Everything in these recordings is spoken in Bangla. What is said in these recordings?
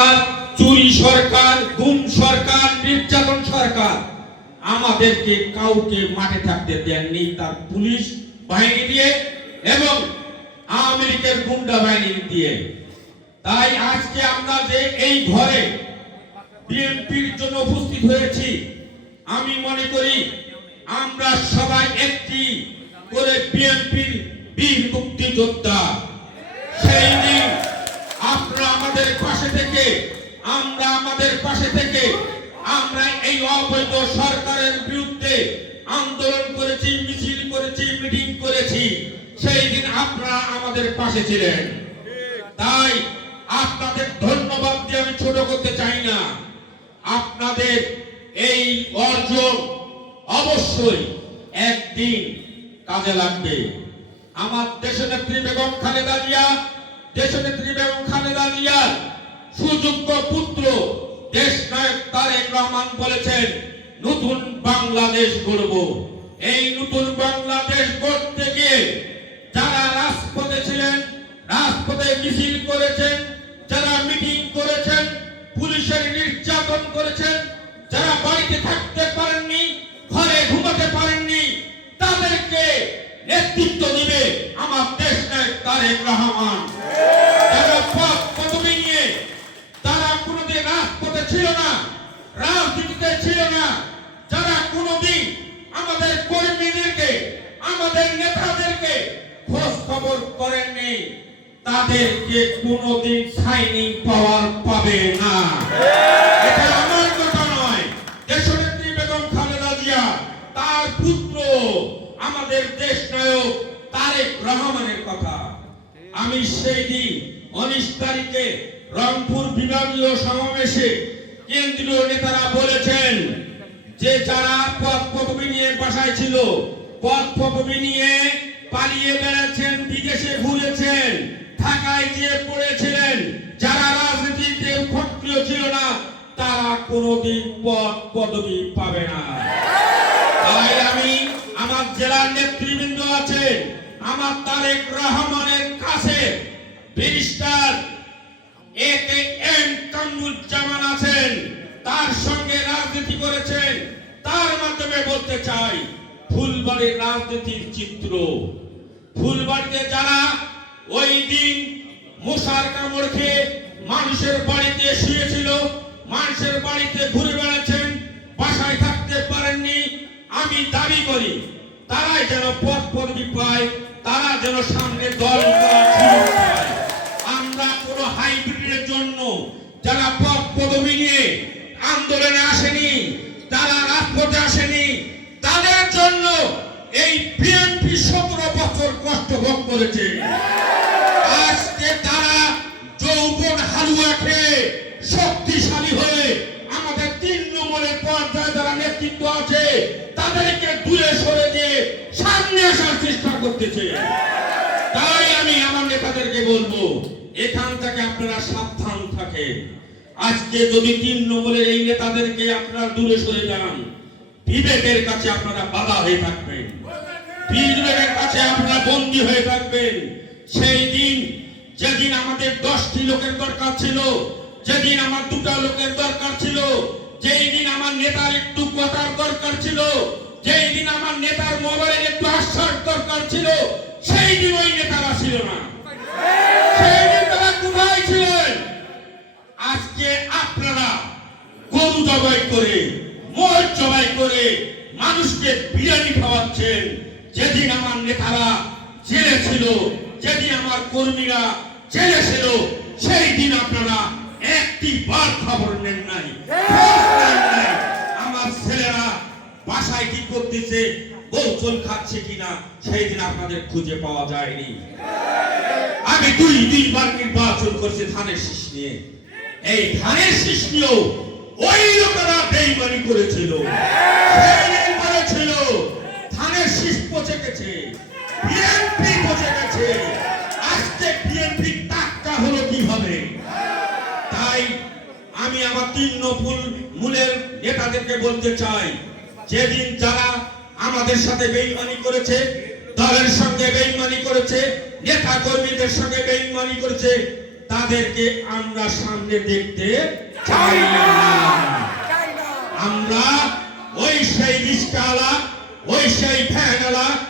সরকার, চুরি সরকার, গুম সরকার, নির্যাতন সরকার, আমাদেরকে কাউকে মাঠে থাকতে দেননি তার পুলিশ বাহিনী দিয়ে এবং লীগের গুন্ডা বাহিনী দিয়ে। তাই আজকে আমরা যে এই ঘরে বিএনপির জন্য উপস্থিত হয়েছি, আমি মনে করি আমরা সবাই একটি করে বিএনপির বীর মুক্তিযোদ্ধা, সেই আমাদের পাশে থেকে, আমরা আমাদের পাশে থেকে, আমরা এই অবৈধ সরকারের বিরুদ্ধে আন্দোলন করেছি, মিছিল করেছি, মিটিং করেছি। সেই দিন আপনারা আমাদের পাশে ছিলেন। তাই আপনাদের ধন্যবাদ দিয়ে আমি ছোট করতে চাই না। আপনাদের এই অর্জন অবশ্যই একদিন কাজে লাগবে। আমার দেশনেত্রী বেগম খালেদা জিয়া দেশনেত্রী বেগম খালেদা জিয়ার সুযোগ্য পুত্র দেশ নায়ক তারেক রহমান বলেছেন, নতুন বাংলাদেশ গড়ব। এই নতুন বাংলাদেশ গড়তে গিয়ে যারা রাজপথে ছিলেন, রাজপথে মিছিল করেছেন, যারা মিটিং করেছেন, পুলিশের নির্যাতন করেছেন, যারা বাড়িতে থাকতে পারেননি, ঘরে ঘুমাতে পারেননি, তাদেরকে নেতৃত্ব দিবে আমার দেশ নায়ক তারেক রহমান যারা পদ পদবি নিয়ে তারা কোনোদিন রাজপথে ছিল না, রাজনীতিতে ছিল না। যারা কোনোদিন আমাদের কর্মীদেরকে, আমাদের নেতাদেরকে খোঁজ খবর করেননি, তাদেরকে কোনোদিন সাইনিং পাওয়ার পাবে না। আমি সেই দিন উনিশ তারিখে রংপুর বিভাগীয় সমাবেশে কেন্দ্রীয় নেতারা বলেছেন যে যারা পদ পদবি নিয়ে বাসায় ছিল, পদ পদবি নিয়ে পালিয়ে বেড়াচ্ছেন, বিদেশে ঘুরেছেন, ঢাকায় গিয়ে পড়েছিলেন, যারা রাজনীতিতে সক্রিয় ছিল না, তারা কোনোদিন পদ পদবি পাবে না। তাই আমি আমার জেলার নেতৃবৃন্দ আছে, আমার তারেক রহমানের কাছে barrister A K M Kamruzzaman আছেন, তার সঙ্গে রাজনীতি করেছেন, তার মাধ্যমে বলতে চাই, ফুলবাড়ির রাজনীতির চিত্র। ফুলবাড়িতে যারা ওই দিন মশার কামড় খেয়ে মানুষের বাড়িতে শুয়েছিল, মানুষের বাড়িতে ঘুরে বেড়াচ্ছেন, বাসায় থাকতে পারেননি, আমি দাবি করি, তারাই যেন পদ পদবি পায়, তারা যেন সামনে দল আমরা কোনো হাইব্রিডের জন্য যারা পদ পদবি নিয়ে আন্দোলনে আসেনি তারা রাজপথে আসেনি, তাদের জন্য এই বিএনপি সতেরো বছর কষ্ট ভোগ করেছে। আজকে তারা যৌবন হালুয়া খেয়ে শক্তিশালী হয়ে আমাদের তিন নম্বরের পর্যায়ে যারা নেতৃত্ব আছে, তাদেরকে দূরে সরে দিয়ে সামনে আসার চেষ্টা করতেছে। তাই আমি আমার নেতাদেরকে বলব, এখান থেকে আপনারা সাবধান থাকেন আজকে যদি নম্বরের এই নেতাদেরকে আপনারা দূরে সরে যান, বিবেকের কাছে আপনারা বাধা হয়ে থাকবেন। বিবেকের কাছে আপনারা বন্দী হয়ে থাকবেন। সেই দিন, যেদিন আমাদের দশটি লোকের দরকার ছিল, যেদিন আমার দুটা লোকের দরকার ছিল, যেই দিন আমার নেতার একটু কথার দরকার ছিল, যেই দিন আমার নেতার মোবাইলের একটু আশ্বাস দরকার ছিল, সেই দিন ওই নেতারা ছিল না সেই দিন তারা কোথায় ছিলেন আজকে আপনারা গরু জবাই করে মোষ জবাই করে মানুষকে বিরিয়ানি খাওয়াচ্ছেন যেদিন আমার নেতারা জেলে ছিল, যেদিন আমার কর্মীরা জেলে ছিল, সেই দিন আপনারা একটি বার খবর নেন নাই। আমার ছেলেরা বাসায় কি করতেছে? গোচল খাচ্ছে কিনা, সেই দিন আপনাদের খুঁজে পাওয়া যায়নি। আমি দুই দুইবার নির্বাচন করছি ধানের শীষ নিয়ে। এই ধানের শীষ নিয়েও ওই লোকেরা বেইমানি করেছিল। সেই করেছিল ধানের শীষ পচে গেছে বিএনপি পচে গেছে। আজকে বিএনপি টাক্কা হলো কীভাবে? তাই আমি আমার তিন ফুল মূলের নেতাদেরকে বলতে চাই, যেদিন যারা আমাদের সাথে বেইমানি করেছে, দলের সঙ্গে বেইমানি করেছে নেতা কর্মীদের সঙ্গে বেইমানি করেছে, তাদেরকে আমরা সামনে দেখতে চাই আমরা ওই সেই রিস্কালা ওই সেই ভ্যানওয়ালা ওই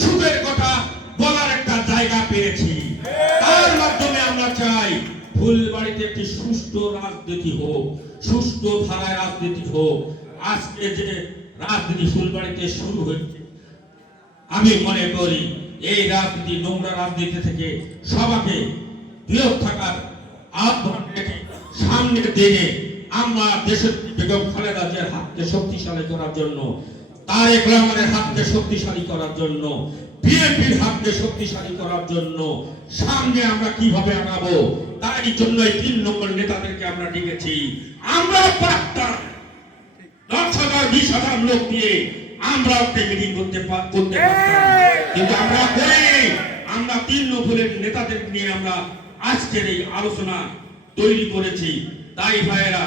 সুখের কথা বলার একটা জায়গা পেয়েছি। তার মাধ্যমে আমরা চাই ফুলবাড়িতে একটি সুষ্ঠু রাজনীতি হোক, সুষ্ঠু ধারায় রাজনীতি হোক। আজকে যে রাজনীতি ফুলবাড়িতে শুরু হয়েছে, আমি মনে করি এই রাজনীতি, নোংরা রাজনীতি থেকে সবাকে বিরত থাকার আহ্বান রেখে সামনের দিনে আমরা দেশের বেগম খালেদা জিয়ার হাতকে শক্তিশালী করার জন্য তারেক রহমানের হাতকে শক্তিশালী করার জন্য, বিএনপির হাতকে শক্তিশালী করার জন্য সামনে আমরা কীভাবে আগাবো, তারই জন্য এই তিন নম্বর নেতাদেরকে আমরা ডেকেছি। আমরা পারতাম দশ হাজার, বিশ হাজার লোক দিয়ে আমরা একটা মিটিং করতে করতে কিন্তু আমরা করি আমরা তিন নফলের নেতাদের নিয়ে আমরা আজকের এই আলোচনা তৈরি করেছি। তাই ভাইয়েরা,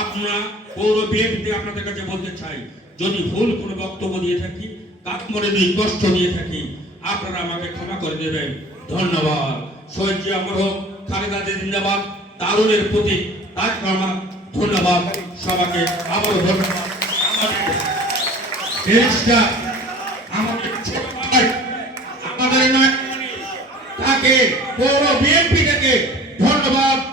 আপনারা পৌর বিএনপি আপনাদের কাছে বলতে চাই, যদি ভুল কোনো বক্তব্য দিয়ে থাকি, কাকমরে দুই কষ্ট দিয়ে থাকি, আপনারা আমাকে ক্ষমা করে দেবেন। ধন্যবাদ। শহীদ জিয়া হোক খালেদা জিন্দাবাদ তারুণের প্রতি তার রহমান ধন্যবাদ সবাইকে। আবারও ধন্যবাদ।